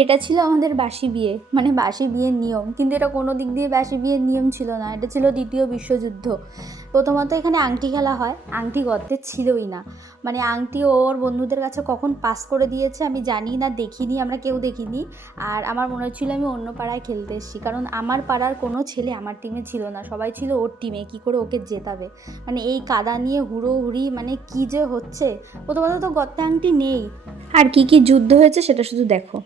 এটা ছিল আমাদের বাসি বিয়ে, মানে বাসি বিয়ের নিয়ম, কিন্তু এটা কোনো দিক দিয়ে বাসি বিয়ের নিয়ম ছিল না। এটা ছিল দ্বিতীয় বিশ্বযুদ্ধ। প্রথমত এখানে আংটি খেলা হয়, আংটি গর্তে ছিলই না, মানে আংটি ওর বন্ধুদের কাছে কখন পাস করে দিয়েছে আমি জানি না, দেখিনি, আমরা কেউ দেখিনি। আর আমার মনে হচ্ছিলো আমি অন্য পাড়ায় খেলতে এসেছি, কারণ আমার পাড়ার কোনো ছেলে আমার টিমে ছিল না, সবাই ছিল ওর টিমে, কী করে ওকে জেতাবে। মানে এই কাদা নিয়ে হুড়োহুড়ি, মানে কী যে হচ্ছে। প্রথমত তো গর্তে আংটি নেই, আর কি কি যুদ্ধ হয়েছে সেটা শুধু দেখো।